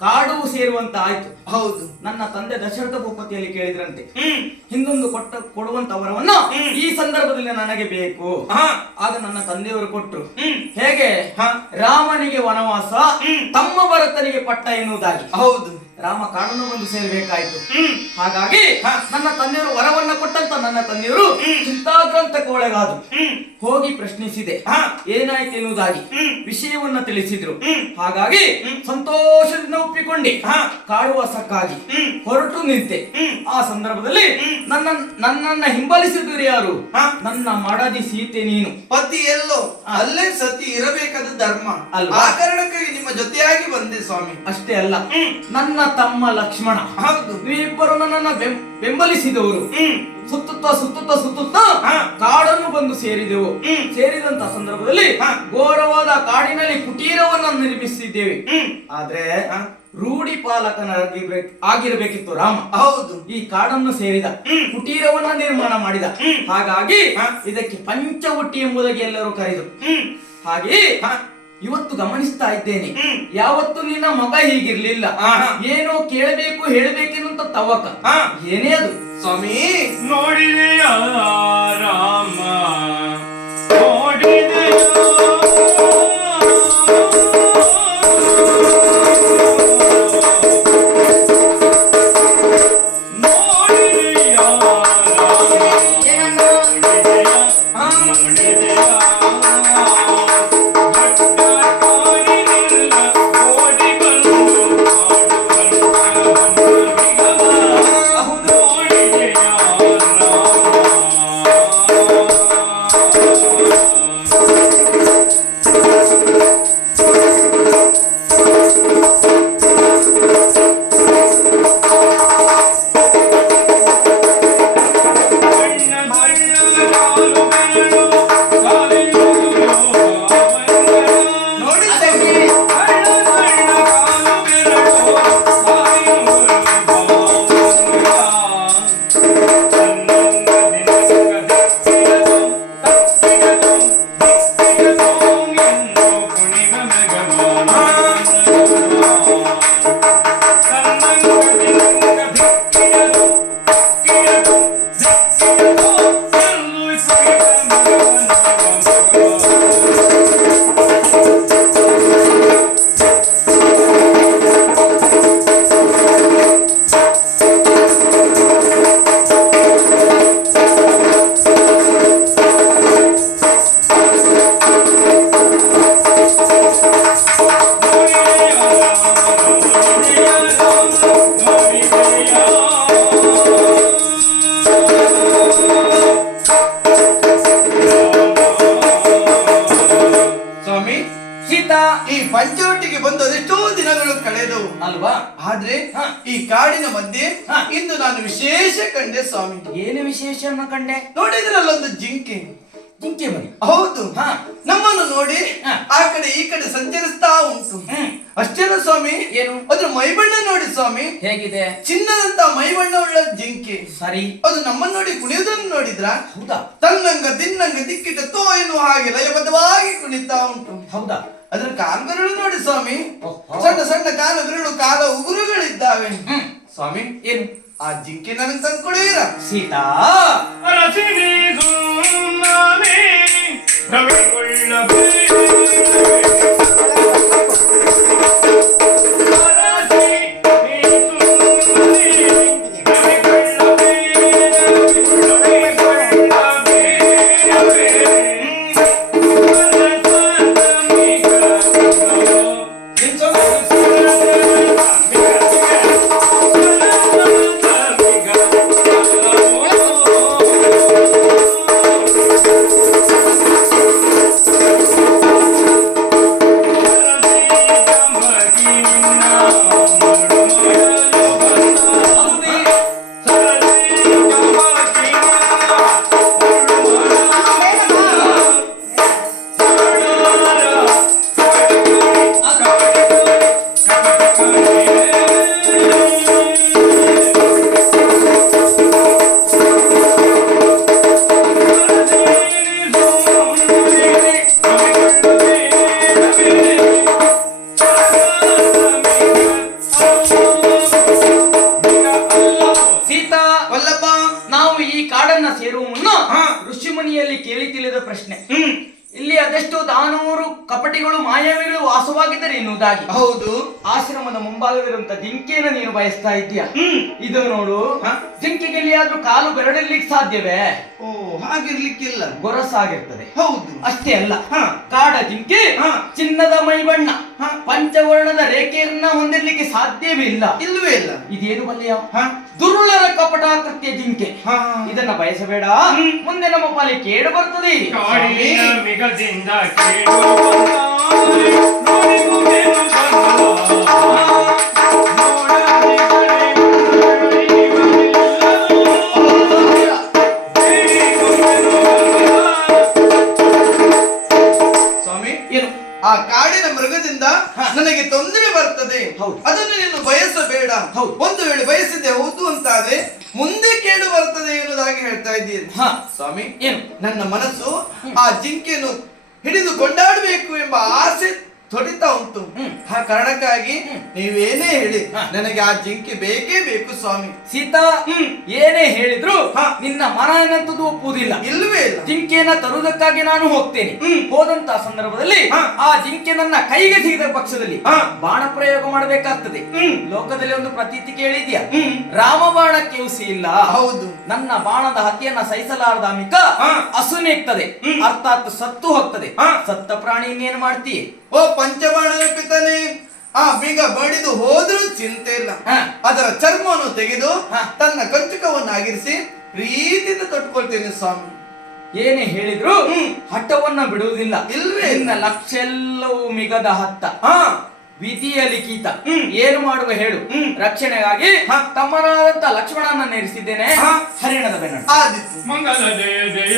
ಕಾಡು ಸೇರುವಂತ ಆಯ್ತು. ಹೌದು, ನನ್ನ ತಂದೆ ದಶರಥ ಭೂಪತಿಯಲ್ಲಿ ಕೇಳಿದ್ರಂತೆ, ಹಿಂದೊಂದು ಕೊಡುವಂತ ವರವನ್ನ ಈ ಸಂದರ್ಭದಲ್ಲಿ ನನಗೆ ಬೇಕು. ಆಗ ನನ್ನ ತಂದೆಯವರು ಕೊಟ್ಟರು. ಹೇಗೆ? ರಾಮನಿಗೆ ವನವಾಸ, ತಮ್ಮ ಭರತನಿಗೆ ಪಟ್ಟ ಎನ್ನುವುದಾಗಿ. ಹೌದು, ರಾಮ ಕಾಡನ್ನು ಬಂದು ಸೇರಬೇಕಾಯ್ತು. ಹಾಗಾಗಿ ನನ್ನ ತಂದೆಯವರು ವರವನ್ನ ಕೊಟ್ಟಂತ ನನ್ನ ತಂದೆಯವರು ಚಿಂತಾಗ್ರಂಥಕ್ಕೆ ಒಳಗಾದ್ರು. ಹೋಗಿ ಪ್ರಶ್ನಿಸಿದೆ, ಏನಾಯ್ತು ಎನ್ನುವುದಾಗಿ ವಿಷಯವನ್ನ ತಿಳಿಸಿದ್ರು. ಹಾಗಾಗಿ ಸಂತೋಷದಿಂದ ಒಪ್ಪಿಕೊಂಡೆ ಕಾಡುವಾಸಕ್ಕಾಗಿ ಹೊರಟು ನಿಂತೆ. ಆ ಸಂದರ್ಭದಲ್ಲಿ ನನ್ನನ್ನ ಹಿಂಬಾಲಿಸಿದ್ರು ಯಾರು? ನನ್ನ ಮಡದಿ ಸೀತೆ ನೀನು. ಪತಿ ಎಲ್ಲೋ ಅಲ್ಲೇ ಸತಿ ಇರಬೇಕಾದ ಧರ್ಮ ಅಲ್ವಾ? ಆ ಕಾರಣಕ್ಕಾಗಿ ನಿಮ್ಮ ಜೊತೆಯಾಗಿ ಬಂದೆ ಸ್ವಾಮಿ. ಅಷ್ಟೇ ಅಲ್ಲ, ನನ್ನ ತಮ್ಮ ಲಕ್ಷ್ಮಣ. ಹೌದು, ಇಬ್ಬರು ನನ್ನನ್ನ ಬೆಂಬಲಿಸಿದವರು. ಸುತ್ತುತ್ತಾ ಕಾಡನ್ನು ಬಂದು ಸೇರಿದೆವು. ಸೇರಿದಂತ ಸಂದರ್ಭದಲ್ಲಿ ಘೋರವಾದ ಕಾಡಿನಲ್ಲಿ ಕುಟೀರವನ್ನ ನಿರ್ಮಿಸಿದ್ದೇವೆ. ಆದ್ರೆ ರೂಢಿ ಆಗಿರಬೇಕಿತ್ತು ರಾಮ. ಹೌದು, ಈ ಕಾಡನ್ನು ಸೇರಿದ, ಕುಟೀರವನ್ನ ನಿರ್ಮಾಣ ಮಾಡಿದ. ಹಾಗಾಗಿ ಇದಕ್ಕೆ ಪಂಚವಟಿ ಎಂಬುದಾಗಿ ಎಲ್ಲರೂ ಕರೆದು. ಹಾಗೆ ಇವತ್ತು ಗಮನಿಸ್ತಾ ಇದ್ದೇನೆ, ಯಾವತ್ತು ನಿನ್ನ ಮಗ ಹೀಗಿರ್ಲಿಲ್ಲ. ಏನೋ ಕೇಳಬೇಕು ಹೇಳಬೇಕೆನ್ನುವಂತ ತವಕ. ಏನೇ ಅದು ಸ್ವಾಮಿ? ನೋಡಿದೆಯ ರಾಮ, ನೋಡಿದೆಯ ಈ ಪಂಚವಟಿಗೆ ಬಂದು ಅದೆಷ್ಟೋ ದಿನಗಳು ಕಳೆದವು ಅಲ್ವಾ? ಆದ್ರೆ ಈ ಕಾಡಿನ ಮಧ್ಯೆ ಇಂದು ನಾನು ವಿಶೇಷ ಕಂಡೆ ಸ್ವಾಮಿ. ಏನು ವಿಶೇಷವನ್ನು ಕಂಡೆ? ನೋಡಿದ್ರಲ್ಲೊಂದು ಜಿಂಕೆ ಮರಿ. ಹೌದು, ನಮ್ಮನ್ನು ನೋಡಿ ಆ ಕಡೆ ಈ ಕಡೆ ಸಂಚರಿಸ್ತಾ ಉಂಟು. ಅಷ್ಟೇನ ಸ್ವಾಮಿ, ಏನು ಅದ್ರ ಮೈಬಣ್ಣ ನೋಡಿ ಸ್ವಾಮಿ, ಹೇಗಿದೆ? ಚಿನ್ನದಂತ ಮೈಬಣ್ಣ ಉಳ್ಳ ಜಿಂಕೆ. ಸರಿ, ಅದು ನಮ್ಮನ್ನು ನೋಡಿ ಕುಣಿಯುವುದನ್ನು ನೋಡಿದ್ರ? ಹೌದಾ? ತನ್ನಂಗ ದಿನ್ನಂಗ ದಿಕ್ಕಿಟ ತೋ ಎನ್ನುವ ಹಾಗೆ ಲಯಬದ್ಧವಾಗಿ ಕುಣಿತಾ ಉಂಟು. ಹೌದಾ? ಅದ್ರ ಕಾಲುಬೆರಳು ನೋಡಿ ಸ್ವಾಮಿ, ಸಣ್ಣ ಸಣ್ಣ ಕಾಲುಬೆರಳು, ಕಾಲ ಉಗುರುಗಳಿದ್ದಾವೆ. ಸ್ವಾಮಿ, ಏನು ಆ ಜಿಂಕೆ ನನಗೆ ತಂದ್ಕೊಡುವೀರ? ಸೀತಾ, ರವಿಕೊಳ್ಳಬೇಕು ಸೇರುವ ಮುನ್ನ ಋಷಿಮುನಿಯಲ್ಲಿ ಕೇಳಿ ತಿಳಿದ ಪ್ರಶ್ನೆ. ಇಲ್ಲಿ ಅದೆಷ್ಟು ದಾನವರು ಕಪಟಿಗಳು ಮಾಯಾವಿಗಳು ವಾಸವಾಗಿದ್ದಾರೆ ಎನ್ನುವುದಾಗಿ. ಹೌದು. ಆಶ್ರಮದ ಮುಂಭಾಗದಲ್ಲಿರುವಂತ ಜಿಂಕೆಯನ್ನು ನೀನು ಬಯಸ್ತಾ ಇದ್ದೀಯ. ಇದು ನೋಡು, ಜಿಂಕೆಗೆ ಎಲ್ಲಿಯಾದ್ರೂ ಕಾಲು ಬೆರಳಿರ್ಲಿಕ್ಕೆ ಸಾಧ್ಯವೇ? ಓ, ಹಾಗಿರ್ಲಿಕ್ಕಿಲ್ಲ. ಗೊರಸಾಗಿರ್ತದೆ. ಹೌದು. ಅಷ್ಟೇ ಅಲ್ಲ, ಕಾಡ ಜಿಂಕೆ ಚಿನ್ನದ ಮೈಬಣ್ಣ ಪಂಚವರ್ಣದ ರೇಖೆಯನ್ನ ಹೊಂದಿರ್ಲಿಕ್ಕೆ ಸಾಧ್ಯವೇ ಇಲ್ಲ. ಇಲ್ಲವೇ ಇಲ್ಲ. ಇದೇನು ಬಲ್ಲೆಯ ದುರುಳರ ಕಪಟಾಕೃತ್ಯ ಜಿಂಕೆ. ಇದನ್ನ ಬಯಸಬೇಡ, ಮುಂದೆ ನಮ್ಮ ಪಾಲಿ ಕೇಡು ಬರ್ತದೆ. ಮಿಗದಿಂದ ಕೇಳು ಸ್ವಾಮಿ, ಏನು ಆ ಕಾಡಿನ ಮೃಗದಿಂದ ನನಗೆ ತೊಂದರೆ ಬರ್ತದೆ, ಅದನ್ನು ನೀನು ಬಯಸಬೇಡ. ಒಂದು ವೇಳೆ ಬಯಸಿದ್ದೆ ಹೌದು ಅಂತಾದ್ರೆ ಮುಂದೆ ಕೇಡು ಬರ್ತದೆ ಎನ್ನುವುದಾಗಿ ಹೇಳ್ತಾ ಇದ್ದೀರಿ. ಸ್ವಾಮಿ, ಏನು ನನ್ನ ಮನಸ್ಸು ಆ ಜಿಂಕೆಯನ್ನು ಹಿಡಿದು ಕೊಂಡಾಡಬೇಕು ಎಂಬ ಆಸೆ ತೊಡಿತಾ ಉಂಟು. ಆ ಕಾರಣಕ್ಕಾಗಿ ನೀವೇನೇ ಹೇಳಿ ನನಗೆ ಆ ಜಿಂಕೆ ಬೇಕೇ ಬೇಕು ಸ್ವಾಮಿ. ಸೀತಾ, ಏನೇ ಹೇಳಿದ್ರು ನಿನ್ನ ಮನ ಏನಂತದ್ದು ಒಪ್ಪುವುದಿಲ್ಲ. ಇಲ್ಲವೇ ಇಲ್ಲ. ಜಿಂಕೆಯನ್ನ ತರುವುದಕ್ಕಾಗಿ ನಾನು ಹೋಗ್ತೇನೆ. ಹೋದಂತ ಸಂದರ್ಭದಲ್ಲಿ ಆ ಜಿಂಕೆ ನನ್ನ ಕೈಗೆ ಸಿಗದ ಪಕ್ಷದಲ್ಲಿ ಬಾಣ ಪ್ರಯೋಗ ಮಾಡಬೇಕಾಗ್ತದೆ. ಲೋಕದಲ್ಲಿ ಒಂದು ಪ್ರತೀತಿ ಕೇಳಿದ್ಯಾ? ರಾಮ ಬಾಣಕ್ಕೆ ಹುಸಿ ಇಲ್ಲ. ಹೌದು. ನನ್ನ ಬಾಣದ ಹತಿಯನ್ನ ಸಹಿಸಲಾರದ ಅಮಿಕ ಅಸುನೆಗ್ತದೆ, ಅರ್ಥಾತ್ ಸತ್ತು ಹೋಗ್ತದೆ. ಸತ್ತ ಪ್ರಾಣಿ ಇನ್ನೇನು ಮಾಡ್ತೀಯ? ಓ ಪಂಚಬಾಣನ ಪಿತನೆ, ಆ ಬೀಗ ಬಡಿದು ಹೋದ್ರೂ ಚಿಂತೆ ಇಲ್ಲ. ಅದರ ಚರ್ಮವನ್ನು ತೆಗೆದು ತನ್ನ ಕಂಚುಕವನ್ನು ಆಗಿರಿಸಿ ಪ್ರೀತಿಯಿಂದ ತೊಟ್ಕೊಳ್ತೇನೆ ಸ್ವಾಮಿ. ಏನೇ ಹೇಳಿದ್ರು ಹಠವನ್ನ ಬಿಡುವುದಿಲ್ಲ. ಇಲ್ವೇ? ಇನ್ನ ಲಕ್ಷ ಎಲ್ಲವೂ ಮಿಗದ ಹತ್ತ. ವಿಧಿಯ ಲಿಖಿತ. ಏನು ಮಾಡುವ ಹೇಳು? ರಕ್ಷಣೆಗಾಗಿ ತಮ್ಮನಾದಂತ ಲಕ್ಷ್ಮಣನ ನೇರಿಸಿದ್ದೇನೆ. ಹರಿಣದ ಬೆನ್ನ ಆದಿತ್ತು. ಮಂಗಲ ಜಯ ಜಯ